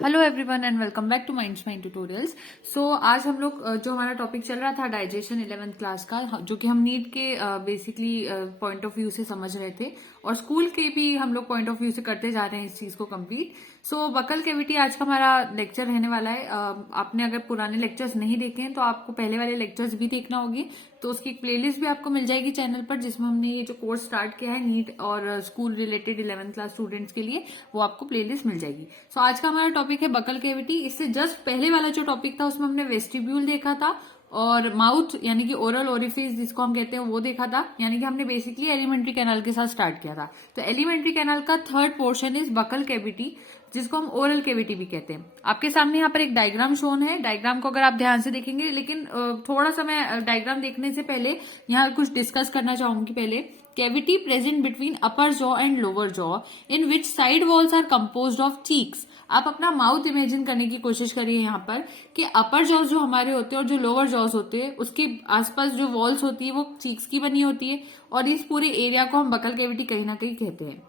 Hello everyone and welcome back to minds mind tutorials. So आज हम लोग जो हमारा टॉपिक चल रहा था डाइजेशन 11th क्लास का, जो कि हम नीट के बेसिकली पॉइंट ऑफ व्यू से समझ रहे थे और स्कूल के भी हम लोग पॉइंट ऑफ व्यू से करते जा रहे हैं इस चीज को कंप्लीट। सो बकल कैविटी आज का हमारा लेक्चर रहने वाला है। आपने अगर पुराने लेक्चर्स नहीं देखे हैं तो आपको पहले वाले लेक्चर्स भी देखना होगी, तो उसकी एक प्लेलिस्ट भी आपको मिल जाएगी चैनल पर, जिसमें हमने ये जो कोर्स स्टार्ट किया है नीट और school related 11th class students के लिए, वो आपको प्लेलिस्ट मिल जाएगी। सो आज का हमारा टॉपिक है बकल कैविटी। इससे जस्ट पहले वाला जो टॉपिक था उसमें हमने वेस्टिब्यूल देखा था और माउथ यानी कि ओरल ओरिफिस जिसको हम कहते हैं वो देखा था, यानी कि हमने बेसिकली एलिमेंट्री कैनाल के साथ स्टार्ट किया था। तो एलिमेंट्री कैनाल का third portion is buccal cavity, जिसको हम ओरल कैविटी भी कहते हैं। आपके सामने यहाँ पर एक डायग्राम शोन है। डायग्राम को अगर आप ध्यान से देखेंगे, लेकिन थोड़ा सा मैं डायग्राम देखने से पहले यहाँ कुछ डिस्कस करना चाहूंगी। पहले cavity present between upper jaw and lower jaw in which side walls are composed of cheeks. आप अपना माउथ इमेजिन करने की कोशिश करिए यहाँ पर कि अपर जॉज जो हमारे होते हैं और जो लोअर जॉज होते हैं उसके आसपास जो वॉल्स होती है वो चीक्स की बनी होती है, और इस पूरे एरिया को हम बकल कैविटी कहीं ना कहीं कहते हैं।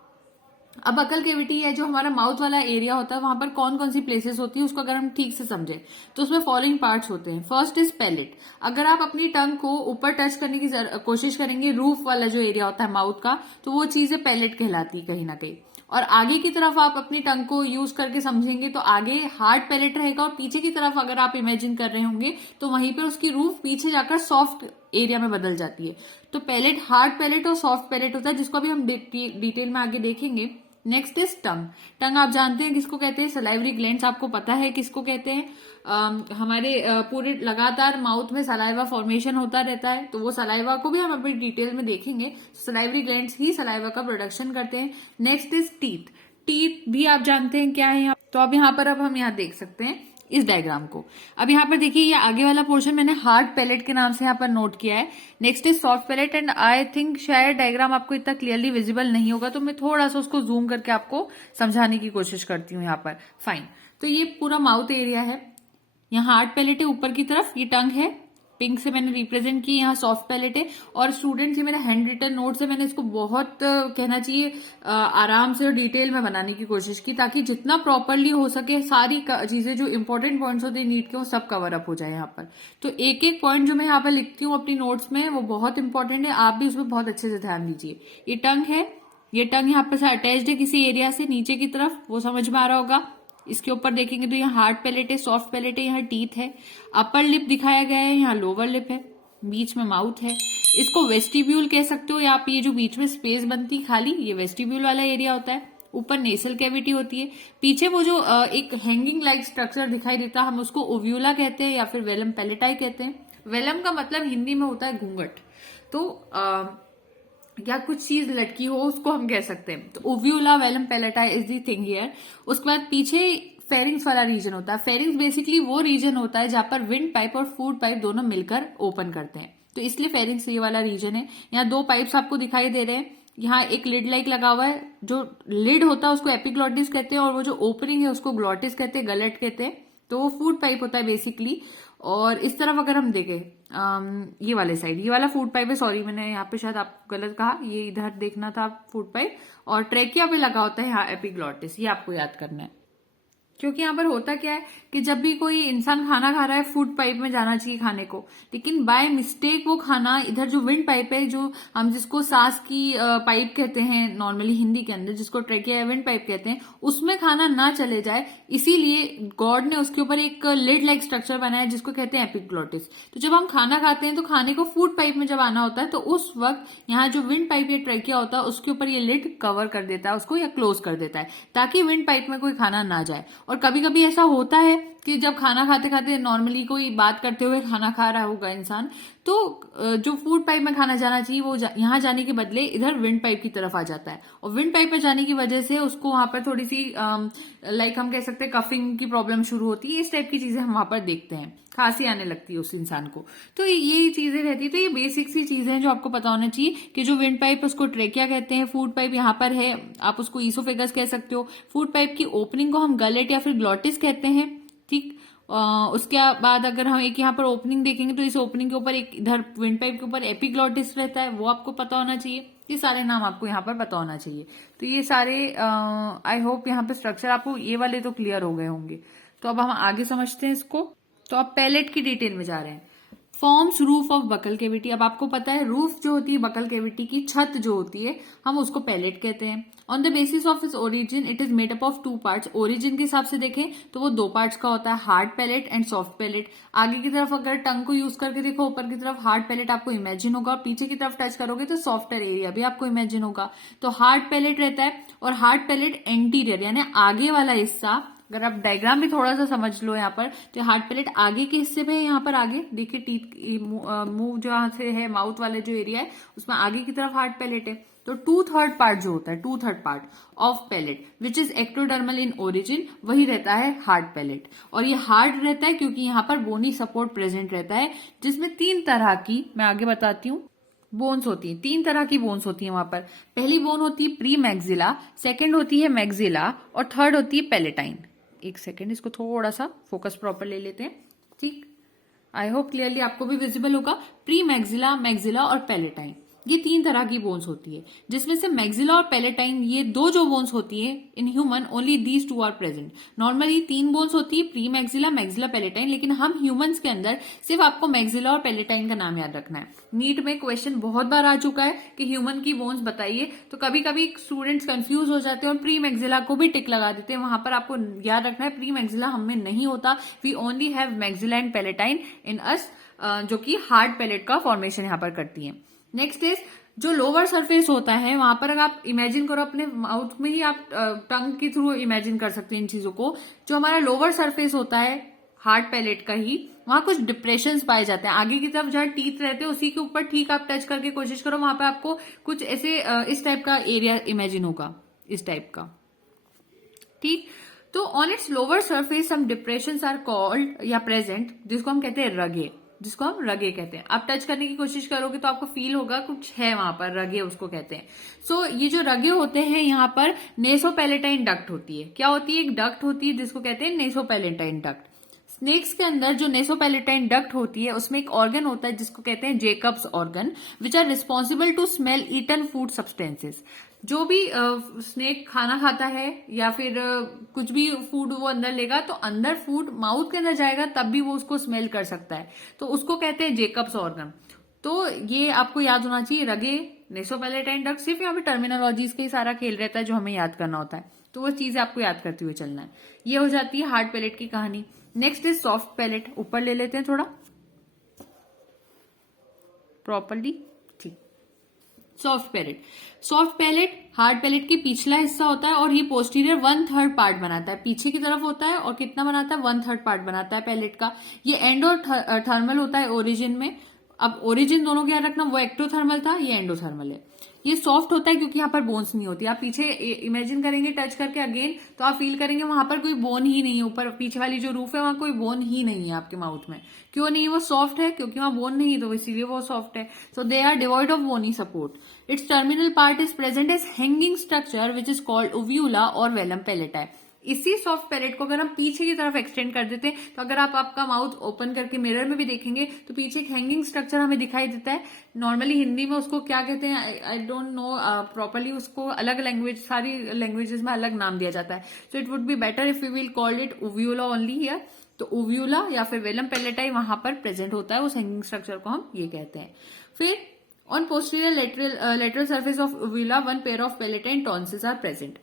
अब बकल कैविटी है जो हमारा माउथ वाला एरिया होता है, वहां पर कौन कौन सी प्लेसेस होती है उसको अगर हम ठीक से समझे तो उसमें फॉलोइंग पार्ट्स होते हैं। First is palate. अगर आप अपनी टंग को ऊपर टच करने की कोशिश करेंगे, रूफ वाला जो एरिया होता है माउथ का, तो वो चीजें पैलेट कहलाती है कहीं ना कहीं। और आगे की तरफ आप अपनी टंग को यूज करके समझेंगे तो आगे हार्ड पैलेट रहेगा, और पीछे की तरफ अगर आप इमेजिन कर रहे होंगे तो वहीं पर उसकी रूफ पीछे जाकर सॉफ्ट एरिया में बदल जाती है। तो पैलेट हार्ड पैलेट और सॉफ्ट पैलेट होता है, जिसको अभी हम डिटेल में आगे देखेंगे। Next is tongue. टंग आप जानते हैं किसको कहते हैं? सलाइवरी ग्लैंड्स आपको पता है किसको कहते हैं? हमारे पूरे लगातार माउथ में सलाइवा फॉर्मेशन होता रहता है, तो वो सलाइवा को भी हम अभी डिटेल में देखेंगे। सलाइवरी ग्लैंड्स ही सलाइवा का प्रोडक्शन करते हैं। Next is teeth. टीथ भी आप जानते हैं क्या है यहाँ, तो अब यहाँ पर हम यहाँ देख सकते हैं इस डायग्राम को। अब यहाँ पर देखिए, ये आगे वाला पोर्शन मैंने हार्ड पैलेट के नाम से यहाँ पर नोट किया है। Next is soft palate, and I think शायद डायग्राम आपको इतना क्लियरली विजिबल नहीं होगा, तो मैं थोड़ा सा उसको जूम करके आपको समझाने की कोशिश करती हूँ यहाँ पर। फाइन। तो ये पूरा माउथ एरिया है, यहाँ हार्ड पैलेट है ऊपर की तरफ, ये टंग है, पिंक से मैंने रिप्रेजेंट की, यहाँ सॉफ्ट पैलेट है। और स्टूडेंट्स, ये मेरा हैंड रिटन नोट्स है, मैंने इसको बहुत कहना चाहिए आराम से और डिटेल में बनाने की कोशिश की, ताकि जितना प्रॉपरली हो सके सारी चीजें जो इंपॉर्टेंट पॉइंट्स होते हैं नीट के वो सब कवर अप हो जाए यहाँ पर। तो एक एक पॉइंट जो मैं यहाँ पर लिखती हूँ अपनी नोट्स में वो बहुत इंपॉर्टेंट है, आप भी उसमें बहुत अच्छे से ध्यान दीजिए। ये टंग है, ये टंग यहाँ पर अटैच्ड है किसी एरिया से नीचे की तरफ, वो समझ में आ रहा होगा। इसके ऊपर देखेंगे तो यहाँ हार्ड पैलेट है, सॉफ्ट पैलेट है, यहाँ टीथ है, अपर लिप दिखाया गया है, यहाँ लोअर लिप है, बीच में माउथ है। इसको वेस्टिब्यूल कह सकते हो, या आप ये जो बीच में स्पेस बनती खाली, ये वेस्टिब्यूल वाला एरिया होता है। ऊपर नेसल कैविटी होती है, पीछे वो जो एक हैंगिंग लाइक स्ट्रक्चर दिखाई देता है, हम उसको ओव्यूला कहते हैं या फिर वेलम पैलेटाई कहते हैं। वेलम का मतलब हिंदी में होता है घूंघट, तो या कुछ चीज लटकी हो उसको हम कह सकते हैं। तो uvula velum palati is the thing here. उसके बाद पीछे फेरिंग्स वाला रीजन होता है। फेरिंग्स बेसिकली वो रीजन होता है जहां पर विंड पाइप और फूड पाइप दोनों मिलकर ओपन करते हैं, तो इसलिए फेरिंग्स ये वाला रीजन है। यहाँ दो पाइप्स आपको दिखाई दे रहे हैं, यहाँ एक लिड लाइक लगा हुआ है, जो लिड होता है उसको एपिग्लॉटिस कहते हैं, और वो जो ओपनिंग है उसको ग्लॉटिस कहते हैं, गलट कहते हैं। तो वो फूड पाइप होता है बेसिकली। और इस तरफ अगर हम देखें ये वाले साइड, ये वाला फूड पाइप है, सॉरी मैंने यहाँ पे शायद आपको गलत कहा, ये इधर देखना था फूड पाइप, और ट्रेकिया पे लगा होता है यहाँ एपिग्लॉटिस, ये आपको याद करना है। क्योंकि यहाँ पर होता क्या है कि जब भी कोई इंसान खाना खा रहा है फूड पाइप में जाना चाहिए खाने को, लेकिन बाय मिस्टेक वो खाना इधर जो विंड पाइप है, जो हम जिसको सांस की पाइप कहते हैं नॉर्मली हिंदी के अंदर, जिसको ट्रेकिया या विंड पाइप कहते हैं, उसमें खाना ना चले जाए, इसीलिए गॉड ने उसके ऊपर एक लिड लाइक स्ट्रक्चर बनाया जिसको कहते हैं एपिग्लॉटिस। तो जब हम खाना खाते हैं तो खाने को फूड पाइप में जब आना होता है तो उस वक्त यहाँ जो विंड पाइप या ट्रेकिया होता है उसके ऊपर ये लिड कवर कर देता है उसको, या क्लोज कर देता है, ताकि विंड पाइप में कोई खाना ना जाए। और कभी कभी ऐसा होता है कि जब खाना खाते खाते नॉर्मली कोई बात करते हुए खाना खा रहा होगा इंसान, तो जो फूड पाइप में खाना जाना चाहिए वो यहाँ जाने के बदले इधर विंड पाइप की तरफ आ जाता है, और विंड पाइप में जाने की वजह से उसको वहां पर थोड़ी सी लाइक हम कह सकते हैं कफिंग की प्रॉब्लम शुरू होती है। इस टाइप की चीजें हम वहां पर देखते हैं, खांसी आने लगती है उस इंसान को। तो ये चीजें रहती है। तो ये बेसिक सी चीजें हैं जो आपको पता होना चाहिए कि जो विंड पाइप उसको ट्रेकिया कहते हैं, फूड पाइप यहाँ पर है, आप उसको ईसोफेगस कह सकते हो। फूड पाइप की ओपनिंग को हम गलेट या फिर ग्लॉटिस कहते हैं, ठीक। उसके बाद अगर हम एक यहाँ पर ओपनिंग देखेंगे तो इस ओपनिंग के ऊपर एक इधर विंड पाइप के ऊपर एपिग्लॉटिस रहता है, वो आपको पता होना चाहिए। ये सारे नाम आपको यहाँ पर पता होना चाहिए। तो ये सारे आई होप यहाँ पे स्ट्रक्चर आपको ये वाले तो क्लियर हो गए होंगे। तो अब हम आगे समझते हैं इसको। तो अब पैलेट की डिटेल में जा रहे हैं। Forms roof of buccal cavity. अब आपको पता है रूफ जो होती है बकल कैविटी की, छत जो होती है, हम उसको पैलेट कहते हैं। On the basis of its origin it is made up of 2 parts. Origin के हिसाब से देखें तो वो 2 पार्ट्स का होता है, hard palate and soft palate. आगे की तरफ अगर टंग को यूज करके देखो, ऊपर की तरफ हार्ड पैलेट आपको इमेजिन होगा, और पीछे की तरफ टच करोगे तो सॉफ्टवेयर एरिया भी आपको इमेजिन होगा। तो हार्ड पैलेट रहता है, और हार्ड पैलेट एंटीरियर यानी आगे वाला हिस्सा, अगर आप डायग्राम भी थोड़ा सा समझ लो यहाँ पर, तो हार्ड पैलेट आगे के हिस्से पे, यहाँ पर आगे देखिए टीथ मुंह जो यहाँ से है, माउथ वाले जो एरिया है उसमें आगे की तरफ हार्ड पैलेट है। तो 2/3 पार्ट जो होता है, 2/3 part of palate which is ectodermal in origin, वही रहता है हार्ड पैलेट। और ये हार्ड रहता है क्योंकि यहाँ पर बोनी सपोर्ट प्रेजेंट रहता है, जिसमें 3 तरह की, मैं आगे बताती हूँ, बोन्स होती है। 3 तरह की बोन्स होती है वहां पर। पहली बोन होती है प्री मैग्जिला, सेकेंड होती है मैग्जिला, और थर्ड होती है पैलेटाइन। एक सेकेंड, इसको थोड़ा सा फोकस प्रॉपर ले लेते हैं। ठीक, आई होप क्लियरली आपको भी विजिबल होगा। प्री मैग्जिला, मैग्जिला और पैलेटाइन, ये 3 तरह की बोन्स होती है, जिसमें से मैग्जिला और पैलेटाइन, ये 2 जो बोन्स होती है in human, only these 2 are present. Normally 3 bones होती है, प्री मैग्जिला, मैग्जिला, पैलेटाइन, लेकिन हम ह्यूमंस के अंदर सिर्फ आपको मैग्जिला और पैलेटाइन का नाम याद रखना है। नीट में क्वेश्चन बहुत बार आ चुका है कि ह्यूमन की बोन्स बताइए, तो कभी कभी स्टूडेंट्स कंफ्यूज हो जाते हैं और प्री मैग्जिला को भी टिक लगा देते हैं। वहां पर आपको याद रखना है प्री मैग्जिला हमें नहीं होता, we only have maxilla and palatine in us, जो कि हार्ड पैलेट का फॉर्मेशन यहाँ पर करती है। नेक्स्ट इज जो लोअर सरफेस होता है, वहां पर अगर आप इमेजिन करो, अपने माउथ में ही आप टंग के थ्रू इमेजिन कर सकते हैं इन चीजों को। जो हमारा लोअर सरफेस होता है हार्ड पैलेट का ही, वहां कुछ डिप्रेशंस पाए जाते हैं। आगे की तरफ जहां टीथ रहते हैं उसी के ऊपर ठीक आप टच करके कोशिश करो, वहां पे आपको कुछ ऐसे इस टाइप का एरिया इमेजिन होगा, इस टाइप का। ठीक, तो on its lower surface some depressions are called या प्रेजेंट, जिसको हम कहते हैं रगे, जिसको हम रगे कहते हैं। आप टच करने की कोशिश करोगे तो आपको फील होगा कुछ है वहां पर, रगे उसको कहते हैं। सो ये जो रगे होते हैं, यहाँ पर नेसोपैलेटाइन डक्ट होती है। क्या होती है? एक डक्ट होती है जिसको कहते हैं नेसोपैलेटाइन डक्ट। स्नेक्स के अंदर जो नेसोपैलेटाइन डक्ट होती है, उसमें एक ऑर्गन होता है जिसको कहते हैं Jacob's organ, which are responsible to smell eaten food substances. जो भी स्नेक खाना खाता है या फिर कुछ भी फूड वो अंदर लेगा, तो अंदर फूड माउथ के अंदर जाएगा तब भी वो उसको स्मेल कर सकता है, तो उसको कहते हैं जेकब्स ऑर्गन। तो ये आपको याद होना चाहिए, रगे, नेसोपैलेटाइन डक्ट। सिर्फ यहाँ पे टर्मिनोलॉजीज का ही सारा खेल रहता है जो हमें याद करना होता है, तो वो चीज आपको याद करते हुए चलना है। ये हो जाती है हार्ड पैलेट की कहानी। Next is soft palate. ऊपर ले लेते हैं थोड़ा प्रॉपरली। ठीक, soft palate. Soft palate hard palate के पिछला हिस्सा होता है, और ये पोस्टीरियर 1/3 पार्ट बनाता है, पीछे की तरफ होता है, और कितना बनाता है? 1/3 पार्ट बनाता है पैलेट का। ये एंडोथर्मल होता है ओरिजिन में। अब ओरिजिन दोनों को याद रखना, वो एक्टोथर्मल था, ये एंडोथर्मल है। ये सॉफ्ट होता है क्योंकि यहाँ पर बोन्स नहीं होती। आप पीछे इमेजिन करेंगे टच करके अगेन, तो आप फील करेंगे वहां पर कोई बोन ही नहीं है। ऊपर पीछे वाली जो रूफ है वहां कोई बोन ही नहीं है आपके माउथ में। क्यों नहीं? वो सॉफ्ट है, क्योंकि वहां बोन नहीं, तो इसीलिए वो सॉफ्ट है। So they are devoid of bony support. Its terminal part is present as hanging structure which is called uvula और वेलम पैलेटाई। इसी सॉफ्ट पैलेट को अगर हम पीछे की तरफ एक्सटेंड कर देते हैं, तो अगर आप आपका माउथ ओपन करके मिरर में भी देखेंगे तो पीछे एक हैंगिंग स्ट्रक्चर हमें दिखाई देता है। नॉर्मली हिंदी में उसको क्या कहते हैं, आई डोंट नो प्रॉपरली, उसको अलग लैंग्वेज, सारी लैंग्वेजेस में अलग नाम दिया जाता है। So it would be better if we will call it uvula only here. तो ओव्यूला या फिर वेलम पैलेटाई वहां पर प्रेजेंट होता है, उस हैंगिंग स्ट्रक्चर को हम ये कहते हैं। फिर on posterior lateral surface of uvula 1 pair of palatine tonsils are present.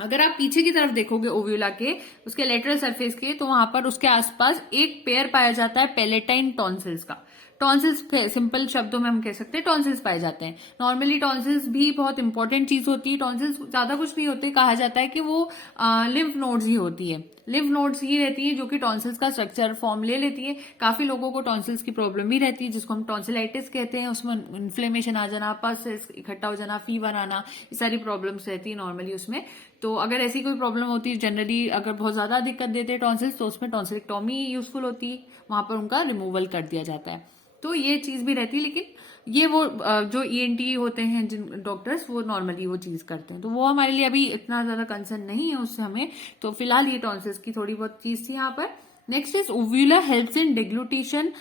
अगर आप पीछे की तरफ देखोगे ओव्यूला के, उसके लेटरल सरफेस के, तो वहां पर उसके आसपास एक पेयर पाया जाता है पैलेटाइन टॉन्सिल्स का। टॉन्सिल्स सिंपल शब्दों में हम कह सकते हैं टॉन्सिल्स पाए जाते हैं। नॉर्मली टॉन्सिल्स भी बहुत इंपॉर्टेंट चीज होती है। टॉन्सिल्स ज्यादा कुछ नहीं होते, कहा जाता है कि वो लिम्फ नोड्स ही होती है। लिम्फ नोड्स ही रहती है जो कि टॉन्सिल्स का स्ट्रक्चर फॉर्म ले लेती है। काफी लोगों को टॉन्सिल्स की प्रॉब्लम भी रहती है, जिसको हम टॉन्सिलाइटिस कहते हैं। उसमें इन्फ्लेमेशन आ जाना, पस इकट्ठा हो जाना, फीवर आना, ये सारी प्रॉब्लम्स रहती है नॉर्मली उसमें। तो अगर ऐसी कोई प्रॉब्लम होती है, जनरली अगर बहुत ज्यादा दिक्कत देते हैं टॉन्सिल्स, तो उसमें टॉन्सिलेक्टॉमी यूजफुल होती है, वहां पर उनका रिमूवल कर दिया जाता है। तो ये चीज भी रहती है, लेकिन ये वो जो ईएनटी होते हैं जिन डॉक्टर्स, वो नॉर्मली वो चीज करते हैं, तो वो हमारे लिए अभी इतना ज्यादा कंसर्न नहीं है उससे हमें। तो फिलहाल ये टॉन्सिल्स की थोड़ी बहुत चीज थी यहाँ पर। नेक्स्ट इज ओव्यूला हेल्प्स इन डिग्लूटेशन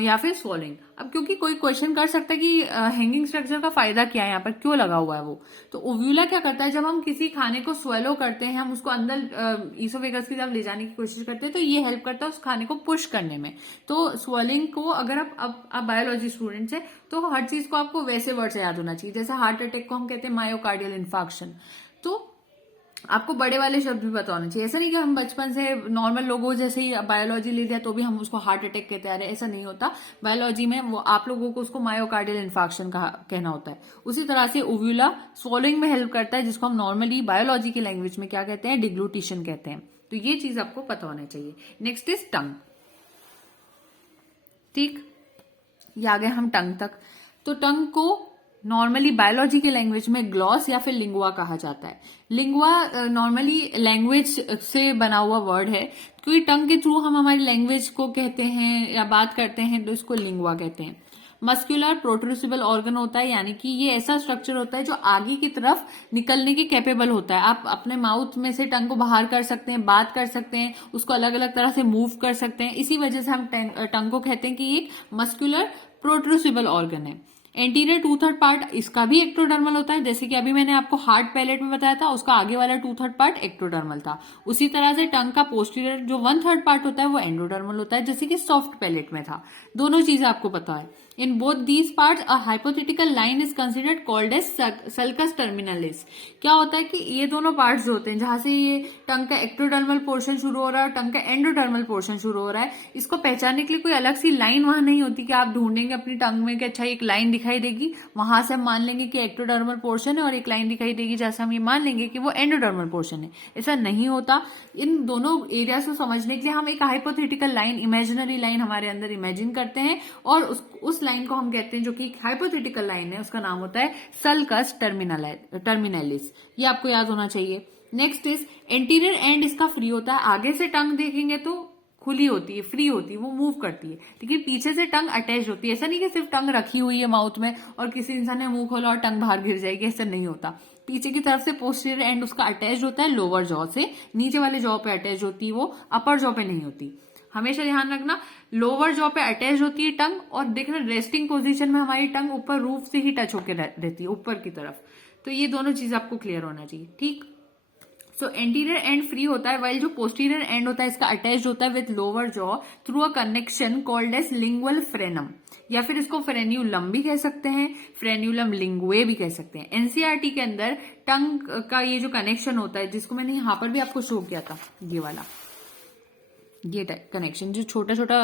या फिर स्वॉलिंग। अब क्योंकि कोई क्वेश्चन कर सकता है कि हैंगिंग स्ट्रक्चर का फायदा क्या है, यहाँ पर क्यों लगा हुआ है वो, तो ओव्यूला क्या करता है, जब हम किसी खाने को स्वेलो करते हैं, हम उसको अंदर ईसोफेगस की तरफ ले जाने की कोशिश करते हैं, तो ये हेल्प करता है उस खाने को पुश करने में। तो स्वेलिंग को अगर आप बायोलॉजी स्टूडेंट्स है तो हर चीज को आपको वैसे वर्ड से याद होना चाहिए। जैसे हार्ट अटैक को हम कहते हैं मायोकार्डियल इन्फार्क्शन, तो आपको बड़े वाले शब्द भी पता होने चाहिए। ऐसा नहीं कि हम बचपन से नॉर्मल लोगों जैसे ही बायोलॉजी ले लिया तो भी हम उसको हार्ट अटैक कहते आ रहे हैं, ऐसा नहीं होता। बायोलॉजी में वो आप लोगों को उसको मायोकार्डियल इन्फार्क्शन कहना होता है। उसी तरह से ओव्यूला स्वॉलिंग में हेल्प करता है, जिसको हम नॉर्मली बायोलॉजी की लैंग्वेज में क्या कहते हैं, डिग्लूटेशन कहते हैं। तो ये चीज आपको पता होना चाहिए। Next is tongue. ठीक, ये आ गए हम टंग तक। तो टंग को नॉर्मली बायोलॉजी के लैंग्वेज में ग्लॉस या फिर लिंगुआ कहा जाता है। लिंगुआ नॉर्मली लैंग्वेज से बना हुआ वर्ड है, क्योंकि टंग के थ्रू हम हमारी लैंग्वेज को कहते हैं या बात करते हैं, तो इसको लिंगुआ कहते हैं। मस्क्यूलर प्रोट्रूसिबल ऑर्गन होता है, यानी कि ये ऐसा स्ट्रक्चर होता है जो आगे की तरफ निकलने के कैपेबल होता है। आप अपने माउथ में से टंग को बाहर कर सकते हैं, बात कर सकते हैं, उसको अलग अलग तरह से मूव कर सकते हैं। इसी वजह से हम टंग को कहते हैं कि ये मस्क्यूलर प्रोट्रूसिबल ऑर्गन है। एंटीरियर टू थर्ड पार्ट इसका भी एक्टोडर्मल होता है, जैसे कि अभी मैंने आपको हार्ड पैलेट में बताया था, उसका आगे वाला टू थर्ड पार्ट एक्टोडर्मल था। उसी तरह से टंग का पोस्टीरियर जो वन थर्ड पार्ट होता है वो एंडोडर्मल होता है, जैसे कि सॉफ्ट पैलेट में था। दोनों चीजें आपको पता है। In both these parts a hypothetical line is considered called as sulcus terminalis. क्या होता है कि ये दोनों पार्ट्स जो होते हैं, जहां से ये टंग का एक्टोडर्मल पोर्शन शुरू हो रहा है और टंग का एंडोडर्मल पोर्शन शुरू हो रहा है, इसको पहचानने के लिए कोई अलग सी लाइन वहां नहीं होती कि आप ढूंढेंगे अपनी टंग में कि अच्छा एक लाइन दिखाई देगी, वहां से हम मान लेंगे कि एक्टोडर्मल पोर्शन है, और एक लाइन दिखाई देगी जैसे हम ये मान लेंगे कि वो एंडोडर्मल पोर्शन है। ऐसा नहीं होता। इन दोनों एरिया को समझने के लिए हम एक हाइपोथेटिकल लाइन, इमेजिनरी लाइन हमारे अंदर इमेजिन करते हैं, और उस लाइन को हम कहते हैं, जो कि हाइपोथेटिकल लाइन है, उसका नाम होता है सल्कस टर्मिनलिस। ये आपको याद होना चाहिए। नेक्स्ट इज एंटीरियर एंड इसका फ्री होता है। आगे से टंग देखेंगे तो खुली होती है, फ्री होती है, वो मूव करती है, लेकिन पीछे से टंग अटैच होती है। ऐसा नहीं कि सिर्फ टंग रखी हुई है माउथ में और किसी इंसान ने मुंह खोला और टंग बाहर गिर जाएगी, ऐसा नहीं होता। पीछे की तरफ से पोस्टीरियर एंड उसका अटैच होता है लोअर जॉ से, नीचे वाले जॉ पे अटैच होती है, वो अपर जॉ पे नहीं होती। हमेशा ध्यान रखना, लोअर जॉ पे अटैच होती है टंग, और देखना रेस्टिंग पोजीशन में हमारी टंग ऊपर रूफ से ही टच होकर रहती है, ऊपर की तरफ। तो ये दोनों चीज आपको क्लियर होना चाहिए। ठीक, सो एंटीरियर एंड फ्री होता है, वाइल जो पोस्टीरियर एंड होता है इसका अटैच होता है with lower jaw through a connection called as lingual frenum, या फिर इसको फ्रेन्यूलम भी कह सकते हैं, फ्रेन्यूलम लिंगुए भी कह सकते हैं। एनसीईआरटी के अंदर टंग का ये जो कनेक्शन होता है, जिसको मैंने यहां पर भी आपको शो किया था, ये वाला, ये कनेक्शन जो छोटा छोटा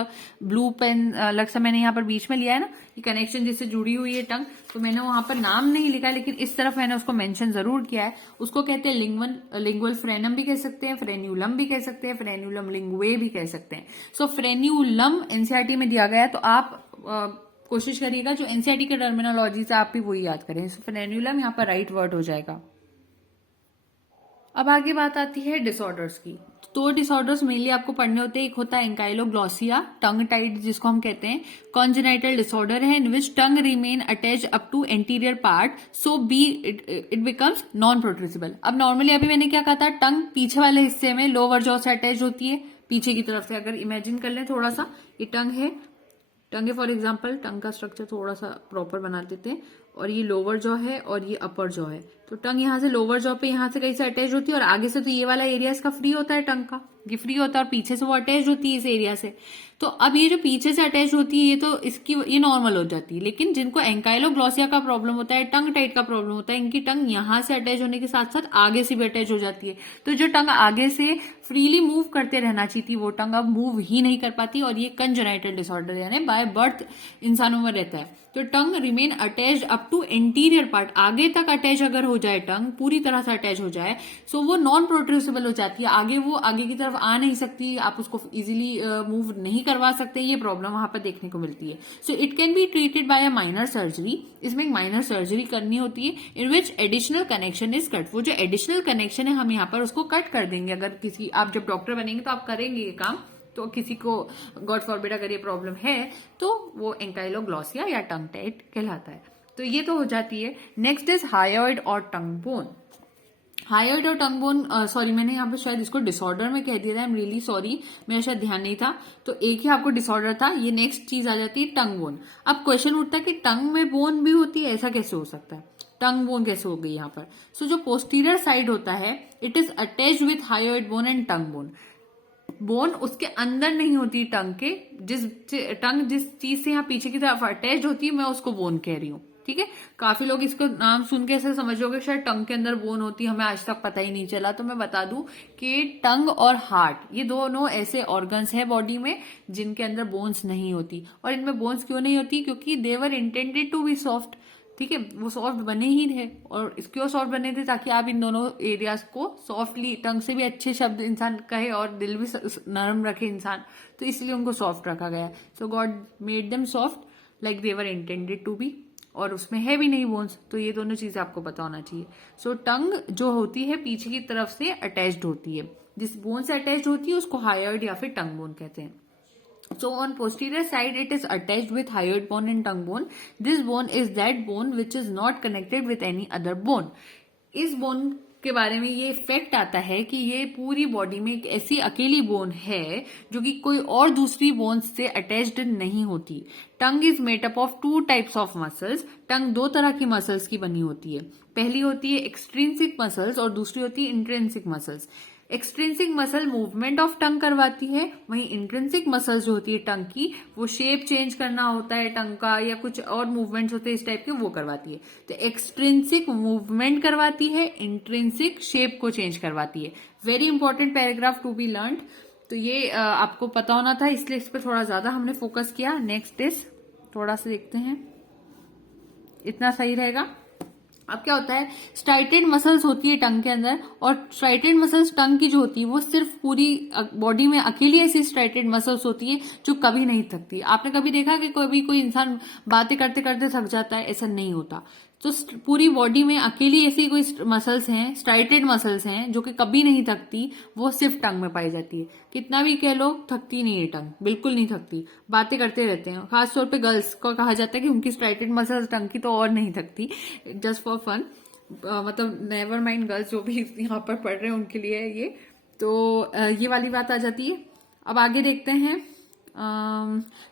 ब्लू पेन अलग सा मैंने यहाँ पर बीच में लिया है ना, ये कनेक्शन जिससे जुड़ी हुई है टंग, तो मैंने वहां पर नाम नहीं लिखा, लेकिन इस तरफ मैंने उसको मेंशन जरूर किया है। उसको कहते हैं लिंगुअल फ्रेनम भी कह सकते हैं, फ्रेन्यूलम भी कह सकते हैं, फ्रेन्यूलम लिंगुए भी कह सकते हैं। सो फ्रेन्यूलम एनसीईआरटी में दिया गया है, तो आप कोशिश करिएगा जो एनसीईआरटी के टर्मिनोलॉजी से आप भी वही याद करें। सो फ्रेन्यूलम यहाँ पर राइट वर्ड हो जाएगा। अब आगे बात आती है डिसऑर्डर्स की। तो डिसऑर्डर्स मेनली आपको पढ़ने होते हैं। एक होता है एंकाइलोग्लॉसिया, टंग टाइड जिसको हम कहते हैं, कॉन्जेनाइटल डिसऑर्डर है in which tongue remain attach up to anterior part, so be it becomes non protrusible. अब नॉर्मली अभी मैंने क्या कहा था, टंग पीछे वाले हिस्से में लोअर जॉ से अटैच होती है, पीछे की तरफ से। अगर इमेजिन कर लें थोड़ा सा, ये टंग है, फॉर एग्जाम्पल टंग का स्ट्रक्चर थोड़ा सा प्रॉपर बना देते हैं, और ये लोअर जॉ है और ये अपर जॉ है। तो टंग यहाँ से लोअर जॉ पे यहाँ से कहीं से अटैच होती है, और आगे से तो ये वाला एरिया इसका फ्री होता है, टंग का ये फ्री होता है, और पीछे से वो अटैच होती है इस एरिया से। तो अब ये जो पीछे से अटैच होती है, ये तो इसकी ये नॉर्मल हो जाती है। लेकिन जिनको एंकाइलोग्लॉसिया का प्रॉब्लम होता है, टंग टाइट का प्रॉब्लम होता है, इनकी टंग यहाँ से अटैच होने के साथ साथ आगे से भी अटैच हो जाती है। तो जो टंग आगे से फ्रीली मूव करते रहना चाहिए थी, वो टंग अब मूव ही नहीं कर पाती, और ये कंजेनाइटल डिसऑर्डर यानी बाय बर्थ इंसानों में रहता है। तो tongue remain attached up to anterior part, आगे तक अटैच अगर हो जाए, टंग पूरी तरह से अटैच हो जाए, सो वो नॉन प्रोट्रूसिबल हो जाती है। आगे वो आगे की तरफ आ नहीं सकती, आप उसको इजीली मूव नहीं करवा सकते, ये प्रॉब्लम वहां पर देखने को मिलती है। So it can be treated by a minor surgery. इसमें एक माइनर सर्जरी करनी होती है, in which additional connection is cut. वो जो एडिशनल कनेक्शन है हम यहाँ पर उसको कट कर देंगे। अगर किसी आप जब डॉक्टर बनेंगे तो आप करेंगे ये काम, तो किसी को गॉड फॉरबिड अगर ये प्रॉब्लम है तो वो एंकाइलोग्लॉसिया या टंग टाइट कहलाता है। तो ये तो हो जाती है। नेक्स्ट इज हायोइड और टंग बोन। हायर्ड और टंग बोन, सॉरी मैंने यहाँ पे शायद इसको डिसऑर्डर में कह दिया था, आई एम रियली सॉरी, मेरा शायद ध्यान नहीं था। तो एक ही आपको डिसऑर्डर था। ये नेक्स्ट चीज आ जाती है टंग बोन। अब क्वेश्चन उठता है कि टंग में बोन भी होती है, ऐसा कैसे हो सकता है, टंग बोन कैसे हो गई यहाँ पर। सो जो पोस्टीरियर साइड होता है it is attached with hired bone and tongue bone. Bone उसके अंदर नहीं होती टंग के, जिस चीज से यहाँ पीछे की तरफ अटैच होती है मैं उसको बोन कह रही हूँ। ठीक है, काफी लोग इसको नाम सुन के ऐसे समझ लोगे शायद टंग के अंदर बोन होती है, हमें आज तक पता ही नहीं चला। तो मैं बता दूं कि टंग और हार्ट ये दोनों ऐसे ऑर्गन्स है बॉडी में जिनके अंदर बोन्स नहीं होती। और इनमें बोन्स क्यों नहीं होती, क्योंकि देवर इंटेंडेड टू बी सॉफ्ट। ठीक है, वो सॉफ्ट बने ही थे। और क्यों सॉफ्ट बने थे, ताकि आप इन दोनों एरियाज को सॉफ्टली, टंग से भी अच्छे शब्द इंसान कहे और दिल भी नरम रखे इंसान, तो इसलिए उनको सॉफ्ट रखा गया। So God made them soft like they were intended to be. और उसमें है भी नहीं बोन्स, तो ये दोनों चीजें आपको पता होना चाहिए। सो टंग जो होती है पीछे की तरफ से अटैच्ड होती है, जिस बोन से अटैच्ड होती है उसको हायर्ड या फिर टंग बोन कहते हैं। So on posterior side it is attached with hyoid bone and tongue bone. This bone is that bone which is not connected with any other bone. इस बोन के बारे में ये फैक्ट आता है कि ये पूरी बॉडी में एक ऐसी अकेली बोन है जो कि कोई और दूसरी बोन से अटैच्ड नहीं होती। Tongue is made up of 2 types of muscles. Tongue 2 तरह की मसल्स की बनी होती है। पहली होती है एक्सट्रिंसिक मसल्स और दूसरी होती है intrinsic muscles. Extrinsic muscle movement of tongue करवाती है, वहीं इंट्रिंसिक मसल जो होती है टंग की वो शेप चेंज करना होता है टंग का, या कुछ और मूवमेंट्स होते हैं इस टाइप के, वो करवाती है। तो एक्सट्रिंसिक मूवमेंट करवाती है, इंट्रिंसिक शेप को चेंज करवाती है। Very important paragraph to be learn. तो ये आपको पता होना था, इसलिए इस पर थोड़ा ज्यादा हमने फोकस किया। नेक्स्ट इज थोड़ा सा देखते हैं, इतना सही रहेगा। अब क्या होता है, स्ट्राइटेड मसल्स होती है टंग के अंदर, और स्ट्राइटेड मसल्स टंग की जो होती है वो सिर्फ पूरी बॉडी में अकेली ऐसी स्ट्राइटेड मसल्स होती है जो कभी नहीं थकती। आपने कभी देखा कि कोई इंसान बातें करते करते थक जाता है, ऐसा नहीं होता। तो पूरी बॉडी में अकेली ऐसी कोई मसल्स हैं, स्ट्राइटेड मसल्स हैं जो कि कभी नहीं थकती, वो सिर्फ टंग में पाई जाती है। कितना भी कह लो थकती नहीं है टंग, बिल्कुल नहीं थकती, बातें करते रहते हैं। खासतौर पे गर्ल्स को कहा जाता है कि उनकी स्ट्राइटेड मसल्स टंग की तो और नहीं थकती, जस्ट फॉर फन। मतलब नेवर माइंड गर्ल्स जो भी यहाँ पर पढ़ रहे हैं उनके लिए है ये। तो ये वाली बात आ जाती है। अब आगे देखते हैं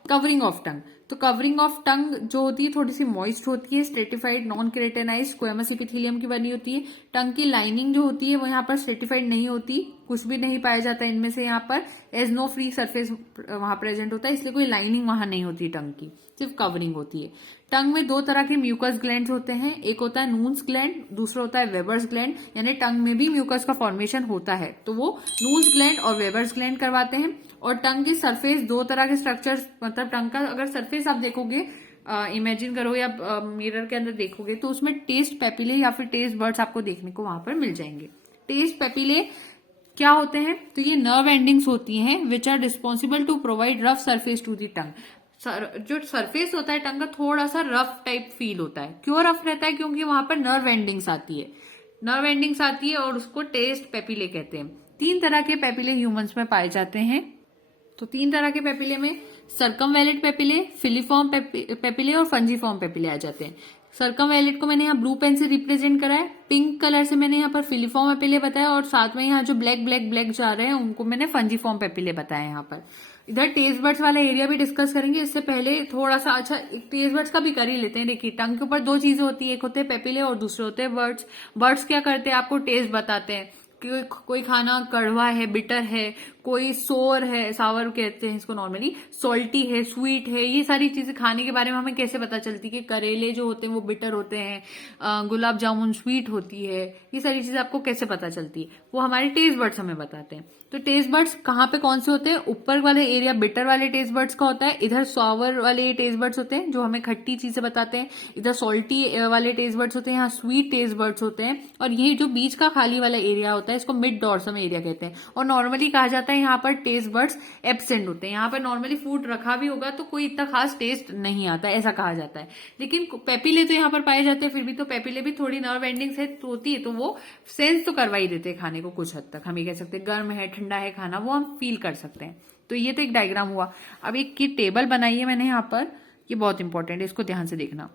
कवरिंग ऑफ टंग। तो कवरिंग ऑफ टंग जो होती है थोड़ी सी मॉइस्ट होती है, stratified non keratinized squamous epithelium की बनी होती है। टंग की लाइनिंग जो होती है वो यहाँ पर स्ट्रेटिफाइड नहीं होती, कुछ भी नहीं पाया जाता इनमें से। यहाँ पर एज नो फ्री सरफेस वहां प्रेजेंट होता है, इसलिए कोई लाइनिंग वहां नहीं होती टंग की, सिर्फ कवरिंग होती है। टंग में 2 तरह के म्यूकस ग्लैंड होते हैं, एक होता है नून्स ग्लैंड, दूसरा होता है वेबर्स ग्लैंड। यानी टंग में भी म्यूकस का फॉर्मेशन होता है, तो वो नून्स ग्लैंड और वेबर्स ग्लैंड करवाते हैं। और टंग की सरफेस 2 तरह के स्ट्रक्चर्स, मतलब टंग का अगर सरफेस आप देखोगे, इमेजिन करो या मिरर के अंदर देखोगे, तो उसमें टेस्ट पेपिले या फिर टेस्ट बर्ड्स आपको देखने को वहां पर मिल जाएंगे। टेस्ट पेपिले क्या होते हैं, तो ये नर्व एंडिंग्स होती हैं which are responsible to provide rough surface to the tongue. जो सरफेस होता है टंग का थोड़ा सा रफ टाइप फील होता है। क्यों रफ रहता है, क्योंकि वहां पर नर्व एंडिंग्स आती है, नर्व एंडिंग्स आती है और उसको टेस्ट पेपिले कहते हैं। 3 तरह के पेपिले ह्यूमंस में पाए जाते हैं। तो 3 तरह के पेपिले में सर्कमवैलेट पेपिले, फिलीफॉर्म पेपिले और फंजीफॉर्म पेपिले आ जाते हैं। सर्कमवैलेट को मैंने यहाँ ब्लू पेन से रिप्रेजेंट करा है, पिंक कलर से मैंने यहाँ पर फिलीफॉर्म पेपिले बताया, और साथ में यहाँ जो ब्लैक ब्लैक ब्लैक जा रहे हैं उनको मैंने फंजीफॉर्म पेपिले बताया। यहाँ पर इधर टेस्ट बर्ड्स वाला एरिया भी डिस्कस करेंगे, इससे पहले थोड़ा सा अच्छा टेस्ट बर्ड्स का भी कर ही लेते हैं। देखिए टंग के ऊपर 2 चीजें होती है, एक होते हैं पेपिले और दूसरे होते हैं बर्ड्स। बर्ड्स क्या करते हैं, आपको टेस्ट बताते हैं कि कोई खाना कड़वा है, बिटर है, कोई सोर है, सावर कहते हैं इसको नॉर्मली, सॉल्टी है, स्वीट है। ये सारी चीजें खाने के बारे में हमें कैसे पता चलती है कि करेले जो होते हैं वो बिटर होते हैं, गुलाब जामुन स्वीट होती है, ये सारी चीजें आपको कैसे पता चलती है, वो हमारे टेस्ट बर्ड्स हमें बताते हैं। तो टेस्ट बर्ड्स कहाँ पे कौन से होते हैं, ऊपर वाले एरिया बिटर वाले टेस्ट बर्ड्स का होता है, इधर सॉवर वाले टेस्ट बर्ड्स होते हैं जो हमें खट्टी चीजें बताते हैं, इधर सॉल्टी वाले टेस्ट बर्ड्स होते हैं, यहाँ स्वीट टेस्ट बर्ड्स होते हैं, और यही जो बीच का खाली वाला एरिया होता है इसको मिड डॉर्सम एरिया कहते हैं। और नॉर्मली कहा जाता है यहाँ पर टेस्ट बर्ड्स एब्सेंट होते हैं। यहाँ पर नॉर्मली फूड रखा भी होगा तो कोई इतना खास टेस्ट नहीं आता, ऐसा कहा जाता है। लेकिन पेपिले तो यहाँ पर पाए जाते हैं, फिर भी तो पेपिले भी थोड़ी नर्व एंडिंग्स है तो होती है, तो वो सेंस तो करवा ही देते हैं खाने को कुछ हद तक। हम ये कह सकते हैं गर्म है ठंडा है खाना, वो हम फील कर सकते हैं। तो ये तो एक डायग्राम हुआ। अब एक की टेबल बनाई है मैंने यहाँ पर, ये बहुत इंपॉर्टेंट है, इसको ध्यान से देखना।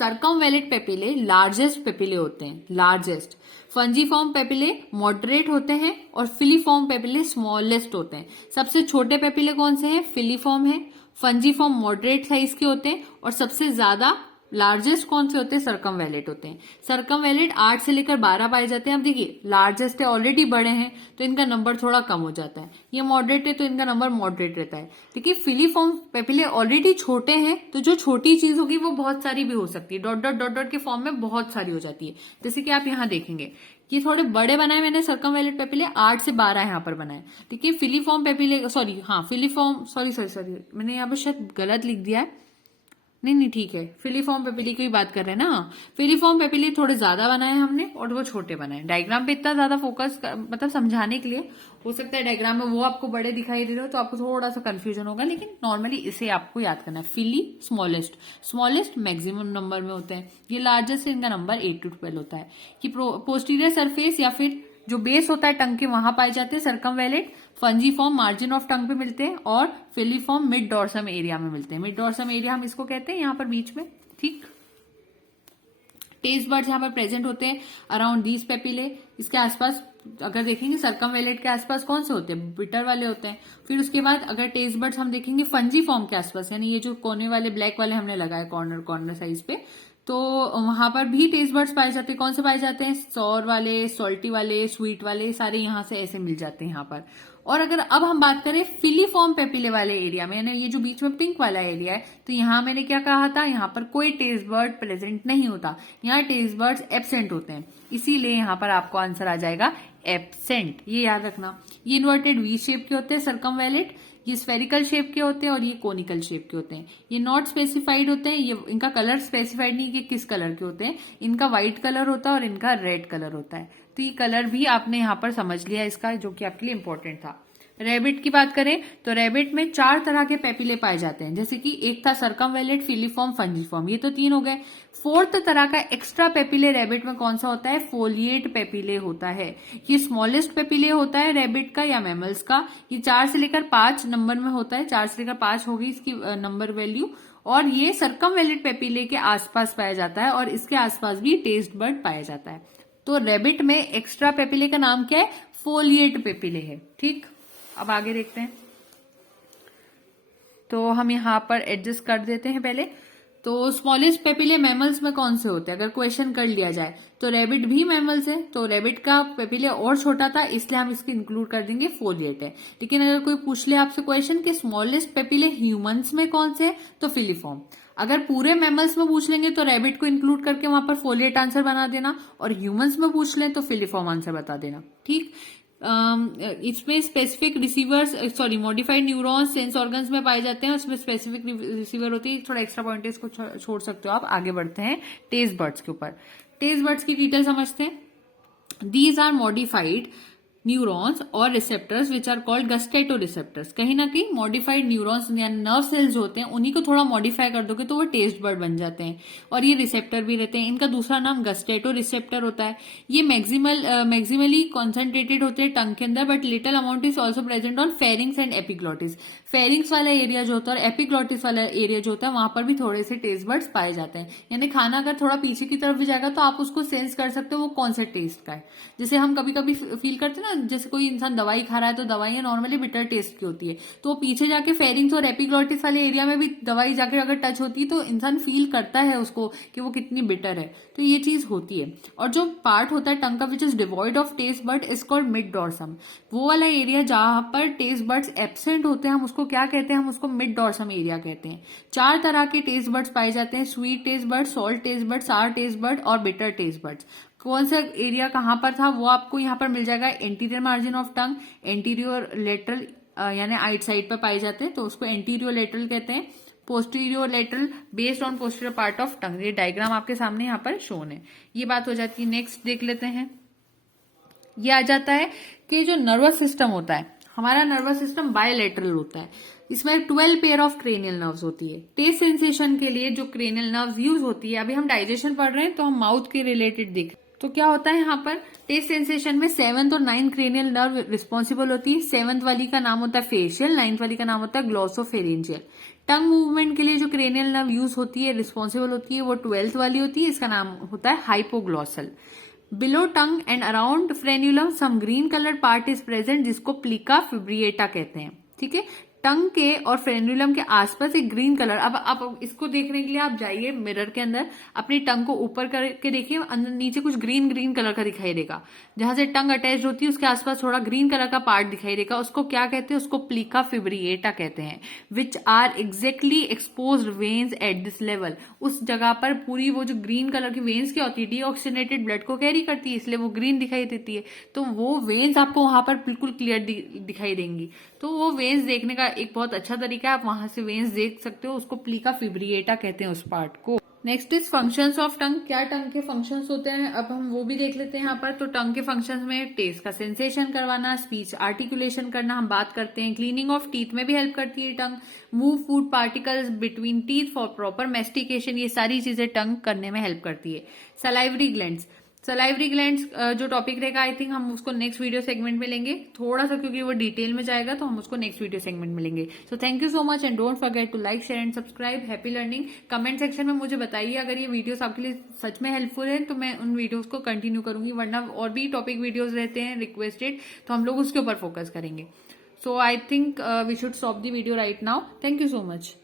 सर्कमवैलेट पेपिले लार्जेस्ट पेपिले होते हैं, लार्जेस्ट। फंजीफॉर्म पेपिले मॉडरेट होते हैं और फिलीफॉर्म पेपिले स्मॉलेस्ट होते हैं। सबसे छोटे पेपिले कौन से हैं? फिलीफॉर्म है। फंजीफॉर्म मॉडरेट साइज के होते हैं और सबसे ज्यादा लार्जेस्ट कौन से होते हैं? सर्कमवैलेट होते हैं। सर्कमवैलेट 8 से लेकर 12 पाए जाते हैं। अब देखिए लार्जेस्ट है, ऑलरेडी बड़े हैं तो इनका नंबर थोड़ा कम हो जाता है। ये मॉडरेट है तो इनका नंबर मॉडरेट रहता है। देखिए फिलीफॉर्म पेपिले ऑलरेडी छोटे हैं तो जो छोटी चीज होगी वो बहुत सारी भी हो सकती है, डॉट डॉट डॉट डॉट के फॉर्म में बहुत सारी हो जाती है। जैसे कि आप यहाँ देखेंगे ये थोड़े बड़े बनाए मैंने सर्कमवैलेट पेपिले, 8 से 12 यहाँ पर बनाए। देखिए फिलीफॉर्म पेपिले, फिलीफॉर्म सॉरी मैंने यहाँ पर शायद गलत लिख दिया है। नहीं ठीक है, फिलीफॉर्म पेपिली की बात कर रहे हैं ना। फिलीफॉर्म पेपिली थोड़े ज्यादा बनाए हमने और वो छोटे बनाए। डायग्राम पे इतना ज्यादा मतलब समझाने के लिए हो सकता है डायग्राम में वो आपको बड़े दिखाई दे रहे हो तो आपको थोड़ा सा कंफ्यूजन होगा, लेकिन नॉर्मली इसे आपको याद करना है। फिली स्मॉलेस्ट, स्मॉलेस्ट मैक्सिमम नंबर में होते हैं। ये लार्जेस्ट इनका नंबर 8 to 12 होता है। कि पोस्टीरियर सरफेस या फिर जो बेस होता है टंग के वहां पाए जाते हैं सर्कमवैलेट। फंजीफॉर्म मार्जिन ऑफ टंग पे मिलते हैं और फिलीफॉर्म मिड डॉर्सम एरिया में मिलते हैं। मिड डॉर्सम एरिया हम इसको कहते हैं यहाँ पर बीच में, ठीक। टेस्ट बर्ड्स यहाँ पर प्रेजेंट होते हैं अराउंड दीज पेपिले। इसके आसपास अगर देखेंगे सर्कमवैलेट के आसपास कौन से होते हैं? बिटर वाले होते हैं। फिर उसके बाद अगर टेस्ट बर्ड्स हम देखेंगे फंजीफॉर्म के आसपास, यानी ये जो कोने वाले ब्लैक वाले हमने लगाए कॉर्नर साइज पे, तो वहां पर भी टेस्ट बर्ड्स पाए जाते हैं। कौन से पाए जाते हैं? सॉर वाले, सॉल्टी वाले, स्वीट वाले, सारे यहाँ से ऐसे मिल जाते हैं यहाँ पर। और अगर अब हम बात करें फिलीफॉर्म पेपिले वाले एरिया में, यानी ये जो बीच में पिंक वाला एरिया है, तो यहाँ मैंने क्या कहा था? यहाँ पर कोई टेस्ट बर्ड प्रेजेंट नहीं होता, यहाँ टेस्ट बर्ड्स एब्सेंट होते हैं। इसीलिए यहाँ पर आपको आंसर आ जाएगा एब्सेंट। ये याद रखना। ये इन्वर्टेड वी शेप के होते हैं सर्कमवैलेट, ये स्फेरिकल शेप के होते हैं और ये कोनिकल शेप के होते हैं। ये नॉट स्पेसिफाइड होते हैं, ये इनका कलर स्पेसिफाइड नहीं कि किस कलर के होते हैं। इनका व्हाइट कलर होता है और इनका रेड कलर होता है। तो ये कलर भी आपने यहाँ पर समझ लिया इसका, जो कि आपके लिए इंपॉर्टेंट था। रैबिट की बात करें तो रैबिट में 4 तरह के पेपिले पाए जाते हैं, जैसे कि एक था सर्कमवैलेट, फिलीफॉर्म, फंजीफॉर्म, ये तो 3 हो गए। 4th तरह का एक्स्ट्रा पेपिले रैबिट में कौन सा होता है? फोलिएट पेपिले होता है। ये स्मॉलेस्ट पेपिले होता है रैबिट का या मैमल्स का। ये 4 से लेकर 5 नंबर में होता है, 4 से लेकर 5 होगी इसकी नंबर वैल्यू। और ये सर्कमवैलेट पेपिले के आसपास पाया जाता है और इसके आसपास भी टेस्ट बर्ड पाया जाता है। तो रैबिट में एक्स्ट्रा पेपिले का नाम क्या है? फोलिएट पेपिले है, ठीक। अब आगे देखते हैं। तो हम यहां पर एडजस्ट कर देते हैं पहले। तो स्मॉलेस्ट पेपिले मैमल्स में कौन से होते हैं? अगर क्वेश्चन कर लिया जाए तो रैबिट भी मैमल्स है, तो रैबिट का पेपिले और छोटा था इसलिए हम इसको इंक्लूड कर देंगे, फोलिएट है। लेकिन अगर कोई पूछ ले आपसे क्वेश्चन कि स्मॉलेस्ट पेपिले ह्यूमंस में कौन से है, तो फिलीफॉर्म। अगर पूरे मैमल्स में पूछ लेंगे तो रैबिट को इंक्लूड करके वहां पर फोलिएट आंसर बना देना, और ह्यूमंस में पूछ लें तो फिलीफॉर्म आंसर बता देना, ठीक। इसमें specific receivers modified neurons sense organs में पाए जाते हैं, उसमें स्पेसिफिक रिसीवर होती है। थोड़ा एक्स्ट्रा पॉइंट है, इसको छोड़ सकते हो आप। आगे बढ़ते हैं टेस्ट बर्ड्स के ऊपर। टेस्ट बर्ड्स की डिटेल समझते हैं। दीज आर मॉडिफाइड न्यूरॉन्स और receptors which are called gustatory receptors. कहीं ना कहीं मॉडिफाइड न्यूरॉन्स या नर्व सेल्स होते हैं, उन्हीं को थोड़ा मॉडिफाई कर दोगे तो वो टेस्ट बर्ड बन जाते हैं। और ये रिसेप्टर भी रहते हैं, इनका दूसरा नाम गस्टेटो रिसेप्टर होता है। ये मैक्सिमली कॉन्सेंट्रेटेड होते हैं टंग के अंदर, but little amount is also present on pharynx and epiglottis. Pharynx वाला एरिया जो होता है और एपिग्लॉटिस वाला एरिया जो होता है, वहां पर भी थोड़े से टेस्ट बर्ड्स पाए जाते हैं। यानी खाना अगर थोड़ा पीछे की तरफ भी जाएगा तो आप उसको सेंस कर सकते हो वो कौन से टेस्ट का है। जैसे हम कभी कभी फील करते हैं ना, जैसे कोई इंसान दवाई खा रहा है तो दवाइयां नॉर्मली बिटर टेस्ट की होती है, तो पीछे जाके फेरिंग्स और एपिग्लॉटिस वाले एरिया में भी दवाई जाके अगर टच होती है तो इंसान फील करता है उसको कि वो कितनी बिटर है। तो ये चीज होती है। और जो पार्ट होता है टंग का which is devoid of taste bud is called mid dorsum. वो वाला एरिया जहां पर टेस्ट बर्ड्स एब्सेंट होते हैं हम उसको क्या कहते हैं? हम उसको मिड डॉर्सम एरिया कहते हैं। 4 तरह के टेस्ट बर्ड्स पाए जाते हैं, sweet taste bud, salt taste bud, सार टेस्ट बर्ड और बिटर टेस्ट बर्ड्स। कौन सा एरिया कहां पर था वो आपको यहाँ पर मिल जाएगा। Anterior margin of tongue, anterior lateral यानी आइट साइड पर पाए जाते हैं तो उसको एंटीरियर लेटरल कहते हैं। Posterior lateral based on posterior part of tongue. ये डायग्राम आपके सामने यहाँ पर शोन है। ये बात हो जाती है। नेक्स्ट देख लेते हैं। ये आ जाता है कि जो नर्वस सिस्टम होता है, हमारा नर्वस सिस्टम बायलैटरल होता है। इसमें 12 पेयर ऑफ क्रेनियल नर्व्स होती है। टेस्ट सेंसेशन के लिए जो क्रेनियल नर्व्स यूज होती है, अभी हम डाइजेशन पढ़ रहे हैं तो हम माउथ के रिलेटेड देख। तो क्या होता है यहाँ पर टेस्ट सेंसेशन में 7th और 9th क्रेनियल नर्व रिस्पॉन्सिबल होती है। 7th वाली का नाम होता है फेशियल, 9th वाली का नाम होता है ग्लॉसोफेरेंजियल। टंग मूवमेंट के लिए जो क्रेनियल नर्व यूज होती है, रिस्पॉन्सिबल होती है, वो 12th वाली होती है। इसका नाम होता है hypoglossal. Below tongue and around frenulum some green colour part is present, जिसको प्लिका फिब्रिएटा कहते हैं। ठीक है, टंग के और फ्रेन्यूलम के आसपास एक ग्रीन कलर, अब आप इसको देखने के लिए आप जाइए मिरर के अंदर, अपनी टंग को ऊपर करके देखिए, अंदर नीचे कुछ ग्रीन ग्रीन कलर का दिखाई देगा। जहां से टंग अटैच होती है उसके आसपास थोड़ा ग्रीन कलर का पार्ट दिखाई देगा, उसको क्या कहते हैं? उसको प्लिका फिब्रिएटा कहते हैं। Which are exactly exposed veins at this level. उस जगह पर पूरी वो जो ग्रीन कलर की वेन्स क्या होती है, डीऑक्सीनेटेड ब्लड को कैरी करती है, इसलिए वो ग्रीन दिखाई देती है। तो वो वेन्स आपको वहां पर बिल्कुल क्लियर दिखाई देंगी। तो वो वेन्स देखने का एक बहुत अच्छा तरीका है, आप वहां से वेन्स देख सकते हो, उसको प्लिका फिब्रिएटा कहते हैं उस पार्ट को। Next is functions of tongue. क्या टंग के फंक्शंस होते हैं, अब हम वो भी देख लेते हैं यहाँ पर। तो टंग के फंक्शंस में टेस्ट का सेंसेशन करवाना, स्पीच आर्टिकुलेशन करना हम बात करते हैं। क्लीनिंग ऑफ टीथ में भी हेल्प करती है tongue. Move food particles between teeth for proper mastication, ये सारी चीजें टंग करने में हेल्प करती है। सलाइवरी ग्लैंड्स, सलाइवरी ग्लैंड्स जो टॉपिक रहेगा, आई थिंक हम उसको नेक्स्ट वीडियो सेगमेंट में लेंगे थोड़ा सा, क्योंकि वो डिटेल में जाएगा, तो हम उसको नेक्स्ट वीडियो सेगमेंट में लेंगे। So thank you so much and don't forget to like, share and subscribe. Happy learning. Comment section में मुझे बताइए अगर ये वीडियोस आपके लिए सच में हेल्पफुल है, तो मैं उन वीडियोस को कंटिन्यू करूंगी, वरना और भी टॉपिक वीडियोज रहते हैं रिक्वेस्टेड, तो हम लोग उसके ऊपर फोकस करेंगे। So I think we should stop the video right now. Thank you so much.